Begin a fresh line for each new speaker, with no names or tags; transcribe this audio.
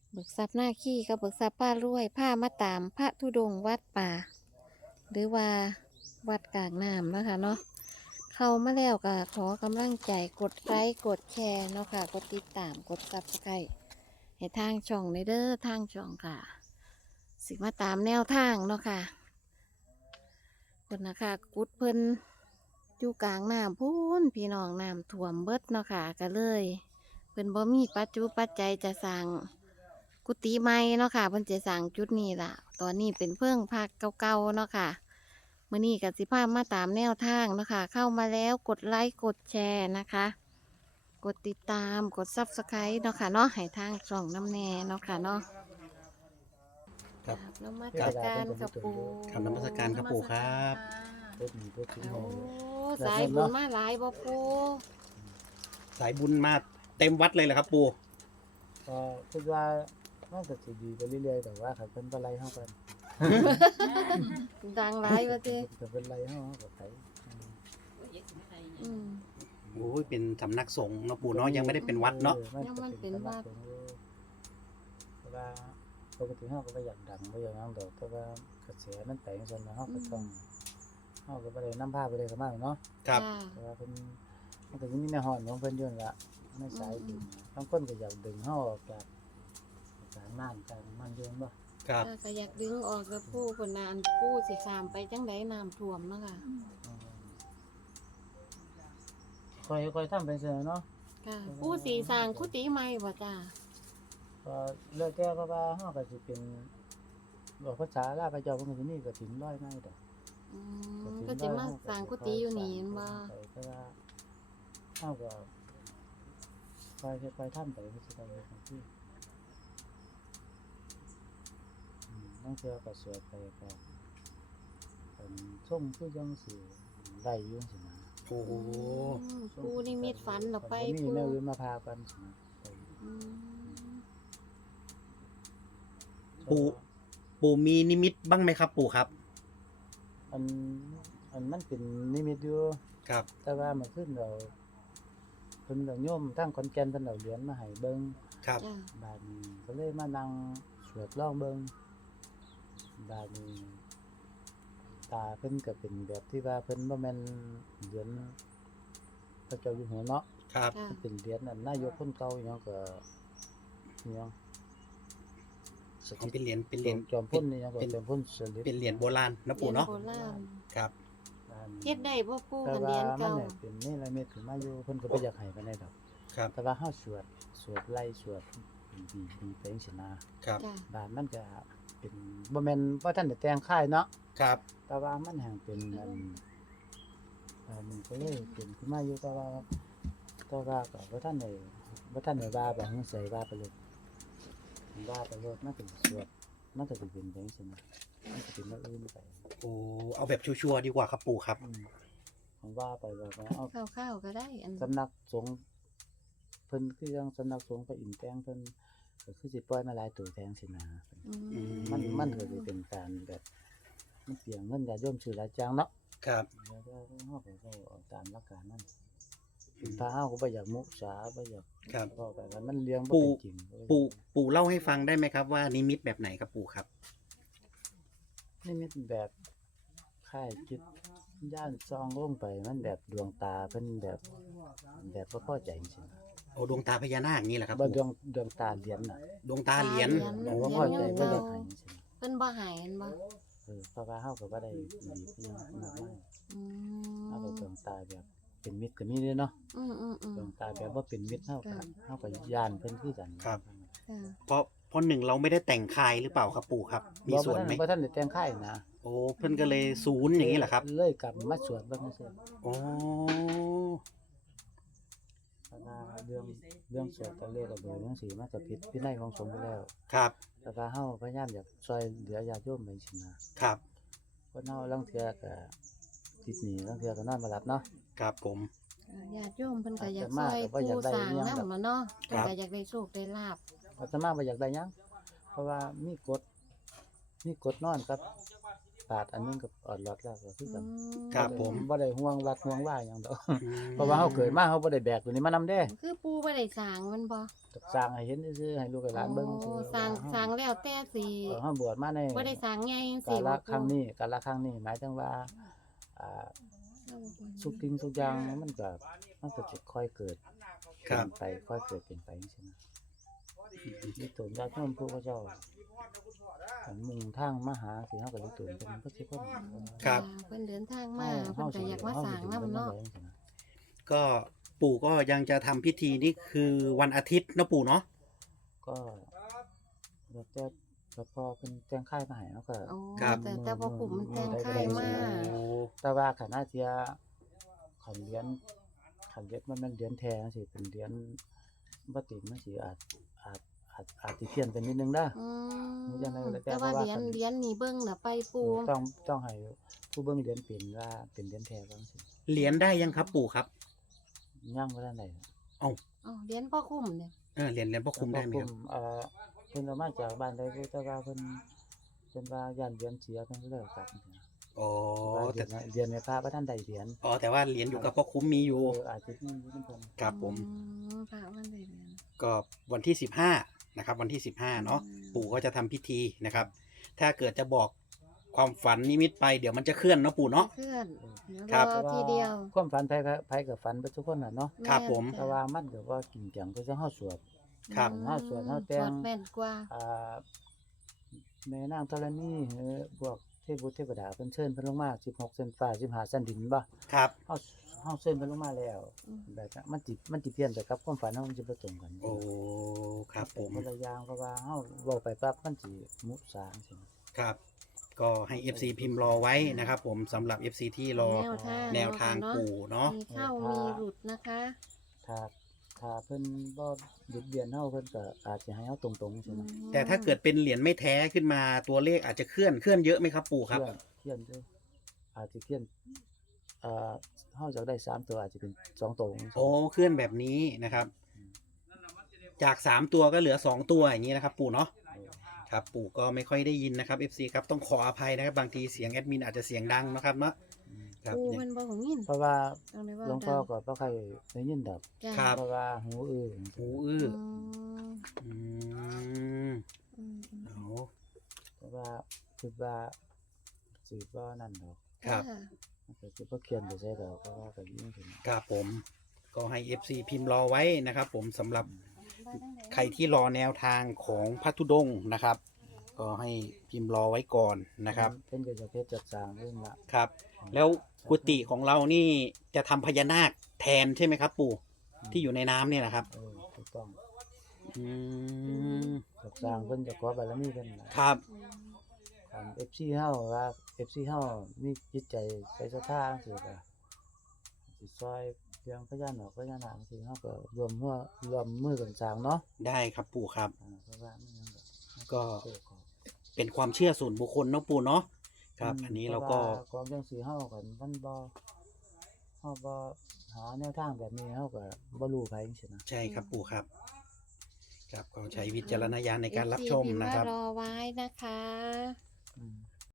เบิกทรัพย์หน้าขี้กับเบิกทรัพย์ผ้ารวยผ้ามาตามพระธุดงค์วัดป่า หรือว่าวัดกลางน้ำเนาะค่ะเนาะเข้ามาแล้วก็ขอกำลังใจกดไลค์กดแชร์เนาะค่ะกดติดตามกดซับสไครต์ให้ทางช่องในเด้อทางช่องค่ะ สิมาตามแนวทางเนาะค่ะคนนะคะกุดเพิ่นอยู่กลางน้ำพูนพี่น้องน้ำท่วมเบิดเนาะค่ะก็เลยเพิ่นบ่มีปัจจุปัจจัยจะสร้างกุฏิใหม่เนาะค่ะเพิ่นจะสร้างจุดนี้ล่ะตอนนี้เป็นเพิ่งพักเก่าๆเนาะค่ะมื้อนี้ก็สิพามาตามแนวทางเนาะค่ะเข้ามาแล้วกดไลค์กดแชร์นะคะ กดติดตามกด Subscribe เนาะค่ะเนาะให้ทางช่องน้ำแน่เนาะค่ะเนาะ
ครับ
นมัสการกับปู
คำนมัสการครับปู่ครับ
รถมีรถทิ้ง
โอ้
ห้อง
สายบุญมาหลายบ่ปู
สายบุญมาเต็มวัดเลยเหรอครับปู่
ก็คิดว่าน่าจะสิดีไปเรื่อยๆแต่ว่าขันเป็นปลาไหลเข้ากัน
ดังหลายว่าติ
จะเป็นไรเข้ากับไผ
อืม
โอ้ยเป็นสำนักสงฆ์เนาะปู่เนาะยังไม่ได้เป็นวัดเนาะ
ยังมันเป็นวัด
แต่ว่าปกติเฮาก็บ่อยากดังบ่อยากนั่งดอกแต่ว่ากระแสมันไปจังซั่นนะเฮาก็ต้องเฮาก็บ่ได้นำพาไปเลยก็มากเนาะ
ครับ
จ้า
แต่ว่าเพิ่นมันก็สิมีแนวฮ้อนของเพิ่นอยู่นั่นล่ะในสายดึงบางคนก็อยากดึงเฮาออกจากการน้ำจากมันอยู่บ่
ครับ
ถ้าก็อยากดึงออกกับปูคนนานปูสิข้ามไปจังไดน้ำท่วมเนาะค่ะ
ค่อยๆทำไปซั่นเนาะ
ค่ะปูสีสร้างกุฏิใหม่บ่จ้า
ก็เลิกแก้เพราะว่าเฮาก็สิเป็นบอกภาษาลาวพระเจ้าเพิ่นก็สิมีกฐินร้อยไม้ดอก
อืมก็สิมาสร้างกุฏิอยู่นี่เห็นบ่
เพราะว่าเฮาก็ค่อยเฮ็ดค่อยทำไปมันสิได้เฮ็ดจังซี่นั่นคือก็สวดไปก็เป็นส่งคือจังสิได้อยู่จังซี่นะ
โอ้โห
อืมปูนิมิตฝันออกไป
มี
ปู
แนวอื่นมาพากันสินะไป
อืม
ปู่มีนิมิตบ้างไหมครับปู่ครับ
อันมันเป็นนิมิตอยู่
ครับ
แต่ว่าเมื่อคืนเราเพิ่นเอาโยมทั้งขอนแก่นเพิ่นเอาเหรียญมาให้เบิ่ง
ครับ
จ้า
บาดนี้ก็เลยมานั่งสวดร้องเบิ่งบาดนี้ตาเพิ่นก็เป็นแบบที่ว่าเพิ่นบ่แม่นเหรียญพระเจ้าอยู่หัวเนาะ
ครับ
จ้า
เป็นเหรียญอันนายกคนเก่าอีหยังก็อีหยังส
ของ
ถิต
เป็นเหรียญเป็นเหรียญ
จอมพ้นนี่หยังก็จอมพ้นสลิด
เป็นเหรียญโบราณนะปู่เนาะ
โบราณ
ครับ
บาดนี้
เฮ็ดได้บ่ปู
แต่
กัน
ว่า
เรียน
มัน
เก่า
เนี่ยเป็นนี่ละเม็ดขึ้นมาอยู่เพิ่นก็บ่อยากให้ปานใดดอก
ครับ
แต่ว่าเฮาสวดไล่สวดบีไปจังซี่นะครับ
จ้า
บาดมันก็เป็นบ่แม่นว่าท่านได้แต่งค่ายเนาะ
ครับ
แต่ว่ามันแห่งเป็นอันนี้ก็เลยเป็นขึ้นมาอยู่แต่ว่าก็บ่ทันได้ว่าไปหังใส่ว่าไปเลยว่าไปเลยมันเป็นสวดมันก็สิเป็นจังซี่นะมันก็เป็นอย่างอื่นไป
โอ้เอาแบบชัวร์ๆดีกว่าครับปู่ครับ
ผมว่าไปว่าไปเอา
ข้าวๆก็ได้อัน
สำนักสงฆ์เพิ่นคือยังสำนักสงฆ์พระอินทร์แตงเพิ่นก็คือสิปล่อยมาหลายตัวแทงสินะ
อืม
มันก็สิเป็นการแบบมันเปลียงเงินญาติโยมซื้อหลายจังเนาะ
ครับ
แล้วก็เฮาก็เอาตามหลักการนั้นถ้าเฮาก็บ่อยากมุสาบ่อยาก
ครับ
เว้าไปว่ามันเลี้ยงบ่
ปู่
เป็นจริง
ปู่เล่าให้ฟังได้ไหมครับว่านิมิตแบบไหนครับปู่ครับ
นี่มันแบบค่ายจิตย่านซองลงไปมันแบบดวงตาเพิ่นแบบบ่พอใจจริงๆนะ
โอ้ดวงตาพญานาคนี่แหละครับ
บ่
ปู่
ดวงตาเหรียญน่ะ
ดวงตาเหรียญ
บ่
โอ้
พอใจบ่อยากให้จริงๆ
เพิ่นบ่ใหายอันบ่
เพราะว่าเฮาก็บ่ได้ดีเพิ่นมากมาย
อื
เฮาก็
ม
ดวงตาแบบเป็นมิตรก็มีเด้เนาะ
อืม
ดวงตาแบบบ่เป็นมิตรเฮาก็ย่านเพิ่นคือกัน
ค่ะ
เพราะหนึ่งเราไม่ได้แต่งคายหรือเปล่าครับปู่ครับ มีส่วนไหม
บ่ทันได้แต่งค่ายนะ
โอ้เพิ่นก็เลยศูนย์อย่างนี้แหละครับ
เลยกลับมาสวดเบิ่งซื่อ
โอ้
เพราะว่าเรื่องสวดตะเลระเบิดจังซี่มันก็ผิดวินัยของสงฆ์ไปแล้ว
ครับ
แต่ว่าเฮาพยายามอยากช่วยเหลือญาติโยมจังซี่นะครับ คนเฮาลางเทื่อก็ติดหนี้ลางเทื่อก็นอนบ่หลับเนาะ
ครับผม
ญาติโยมเพิ่นก็อยากซอยผู้สร้างนำเนาะเพิ่นก็อยากได้โชคได้ลาภ
อาตมาบ่อยากได้หยังเพราะว่ามีกฎนอนกับปาดอันนึงกับออดรอดแล้วก็คือกัน
ครับผม
บ่ได้ห่วงวัดห่วงว่าหยังดอก
อืม
เพราะว่าเฮาเกิดมาเฮาบ่ได้แบกตัวนี้มานำเด้
คือปูบ่ได้สร้างมันบ่
สร้างให้เห็นซื่อๆให้ลูกให้หลานเบิ่งซื่
โอ้
อๆ
สร้างสร้างแล้วแต่สิ
เฮาบวชมาใน
บ่ได้สร้างใหญ่จัง
กา
ซี่
ละ
บ่
ครั้งนี้กาละครั้งนี้หมายถึงว่าอ่าทุกสิ่งทุกอย่างมันก็จะค่อยเกิด
ครับ
เปลี่ยนไปค่อยเกิดเปลี่ยนไปจังซี่นะมีตนญาติโยมผู้เขาเจ้าอันมุ่งทางมาหาสิเฮาก็ได้ตนเป็นก็สิคน
ครับ
เพิ่นเดินทางมาเพิ่นก็อยากมาสร้างนำเนาะ
ก็ปู่ก็ยังจะทำพิธีนี่คือวันอาทิตย์เนาะปู่เนาะ
ก็แล้วแต่พอเพิ่นแจ้งค่ายมาให้เนาะก็
โอ้แต่บ่คุ้มมันแต่งค่ายมา
โอ้
แต่ว่าขณะที่ขันเรียนมันเรียนแท้จังซี่เป็นเรียนบ่ติดมันสิอาจสิเพี้ยนไปนิดนึงนะ
อืม
นี่จังได๋ก็แล้วแต่
แต่ว่า
เพราะว่า
เหรียญนี่เบิ่งน่ะไปปู
ต้องให้ผู้เบิ่งเรียนเป็นว่าเป็นเรียนแท้บ่จังซี่
เหรียญได้ยังครับปู่ครับ
ยังบ่ทันได้
อ๋อเหรียญพ่อคุ้มเนี่ย
เหรียญพ่อคุมได้ไหมครับ
เพิ่นเอามาจากบ้านใดบ่แต่ว่าเพิ่นว่าย่านเรียนเสียเพิ่นก็เลยเอากลับ
อ๋อ
แต่
แต่
เรียนในพระบ่ทันได้เหรียญ
แต่ว่าเหรียญอยู่กับพ่อคุ้มมีอยู่
อาจจะมีอยู่นำเพิ่น
ครับผม
พระมันได้เหรียญ
ก็วันที่15นะครับวันที่15เนาะปู่ก็จะทำพิธีนะครับ ถ้าเกิดจะบอกความฝันนิมิตไปเดี๋ยวมันจะเคลื่อนเนาะปู่เนาะ
เคลื่อนเดี๋ยว
ครับ
รอทีเดียว
ความฝันไผก็ฝันเบิดทุกคนน่ะเนาะ
ครับผม
แต่ว่ามันก็ว่ากินจังก็จะเฮาสวด
ครับ
เฮาสวดเฮาแต่
สว
ง
ดแม่นกว่า
อ่าแม่นางธรณีพวกเทพบุตรเทพดาเพิ่นเชิญเพิ่นลงมา16เส้นฟ้า15เส้นดินบ่
ครับ
เฮาเชิญเพิ่นลงมาแล้วแบบนั้นมันสิเปลี่ยนไปกับความฝันเฮามันสิบ่ตรงกัน
โอ้ครับผม
คนละอย่างเพราะว่าเฮาเว้าไปปั๊บมันสิมุสาจังซี่
ครับ ก็ให้ FC พิมพ์รอไว้นะครับผมสำหรับ FC ที่รอแนวทางปู่เนาะ
มีเข้ามีหลุดนะคะ
ถ้าเพิ่นบ่หยุดเบียนเฮาเพิ่นก็อาจสิให้เฮาตรงๆใช่ไหม
แต่ถ้าเกิดเป็นเหรียญไม่แท้ขึ้นมาตัวเลขอาจจะเคลื่อนเยอะไหมครับปู่ครับ
เคลื่อนด้วยอาจจะเคลื่อนเฮาจะได้3ตัวอาจจะเป็น2ตัวจังซี่
โอ้เคลื่อนแบบนี้นะครับ จาก3ตัวก็เหลือ2ตัวอย่างนี้นะครับ ปู่เนาะ ครับปู่ก็ไม่ค่อยได้ยินนะครับ FC ครับต้องขออภัยนะครับบางทีเสียงแอดมินอาจจะเสียงดังนะครับเนาะครับ
ปู
เนี่ย
มันบ่ของยิน
เพราะว่า
ต้องได้ว่า
หลวงพ่อก็บ่ค่อยได้ยินดอก
จ้ะ
ครับ
เพราะว่าหูอื้อ
หูอื้อ
อืม
อืม
อืม
เอา
เพราะว่าคิดว่าสิบ่นั่นดอก
ครับ
ค่ะ
มันก็สิบ่เขียนไปใส่ดอกเพราะว่าก็ยิ่งถึง
ครับผมก็ให้ FC พิมพ์รอไว้นะครับ ผมสำหรับใครที่รอแนวทางของพระธุดงค์นะครับ ก็ให้พิมพ์รอไว้ก่อนนะครับ
เพิ่นก็จะเพชรจัดสร้างเรื่องละ
ครับ แล้วกุฏิของเรานี่จะทำพญานาคแทนใช่ไหมครับ ปู่ที่อยู่ในน้ำเนี่ยนะครับ
ถูกต้อง
อืม
จัดสร้างเพิ่นจะขอบารมีเพิ่นน่ะ
ครับ
คัน FC เฮาว่า FC เฮามีจิตใจใส่ศรัทธาจังซี่ก็สิซอยเรื่องพญานาคจังซี่เฮาก็รวมมือกันสร้างเนาะ
ได้ครับปู่ครับ
เพราะว่ามันยังแบบ
ก็ เป็นความเชื่อส่วนบุคคลเนาะปู่เนาะครับ อันนี้เราก็
พะว่ของจังซี่เฮากันมันบ่เฮาบ่หาแนวทางแบบนี้เฮาก็บ่รู้ไผจังซี่นะ
ใช่ครับปู่ครับ ครับก็ใช้วิจารณญาณในการรับชมนะครับ
รอไว้นะคะ